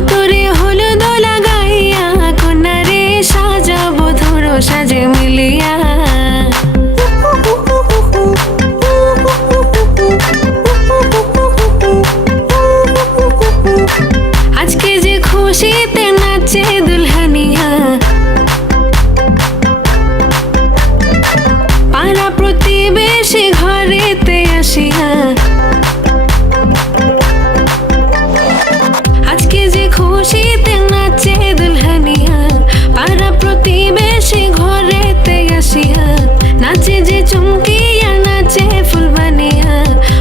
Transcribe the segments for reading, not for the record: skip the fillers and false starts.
গতরে হলুদ লাগাইয়া কন্যারে সাজাবো ধরো সাজে মিলিয়া। আজকে যে খুশিতে নাচে দুলহানিয়া, পাড়া প্রতিবেশী ঘরেতে আসিয়া। আজকে যে খুশিতে নাচে দুলহানিয়া, পাড়া প্রতিবেশী ঘরেতে আসিয়া। নাচে যে চুমকিয়া নাচে ফুলবানিয়া,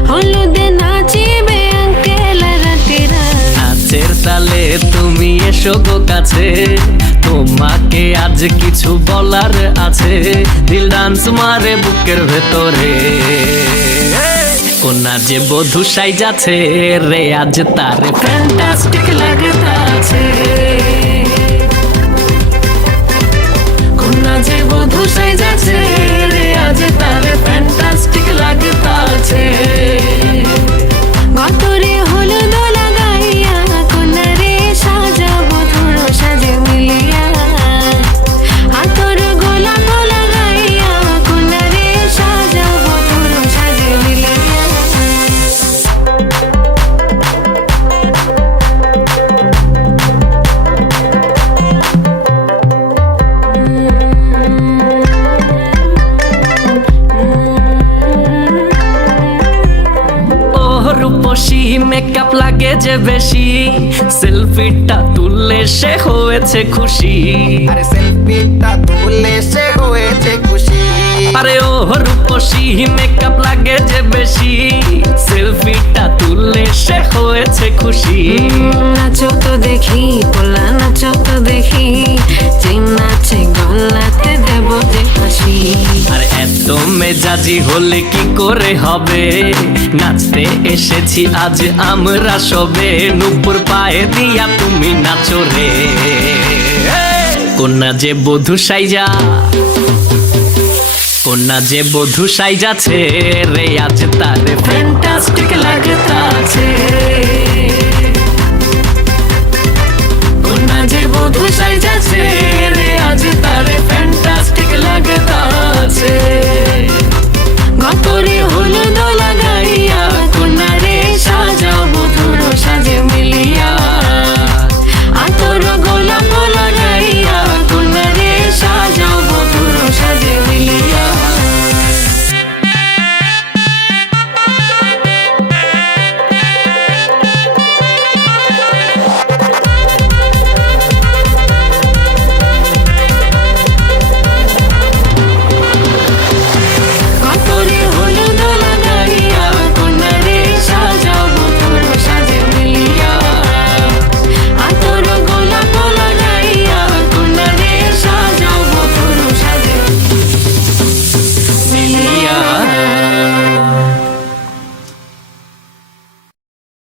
হলুদে নাচিবে আঙ্কেল রাতেরা। নাচের তালে তুমি এসো গো কাছে, তোমাকে আজ কিছু বলার আছে। দিল ডান্স মারে বুকের ভেতরে, কন্যা যে বধূ সাইজাছে রে আজ তারে ফ্যান্টাস্টিক লাগতাছে। কন্যা যে বধূ সাইজাছে রে আজ তারে ফ্যান্টাস্টিক লাগতাছে। গতরে হলুদ লাগাইয়া কন্যারে সাজাবো ধরো সাজে মিলিয়া। আতর গোলাপ লাগাইয়া কন্যারে সাজাবো ধরো সাজে মিলিয়া। রূপসী মেকআপ লাগে যে বেশি, সেলফিটা তুললে সে হয়েছে খুশি। আরে সেলফিটা তুলে সে হয়েছে খুশি। আরে ও রূপসী মেকআপ লাগে যে বেশি, সেলফিটা তুললে সে হয়েছে খুশি। নাচো তো দেখি পোলা নাচো তো দেখি, যে নাচে গলাতে দেবো যে হাসি। আর এত মেজাজি হলে কি করে হবে, নাচতে এসেছি আজ আমরা সবে। নুপুর পায়ে দিয়া তুমি নাচো রে, কন্যা যে বধূ সাইজা, কন্যা যে বধূ সাইজাছে রে আজ তারে ফ্যান্টাস্টিক লাগতাছে।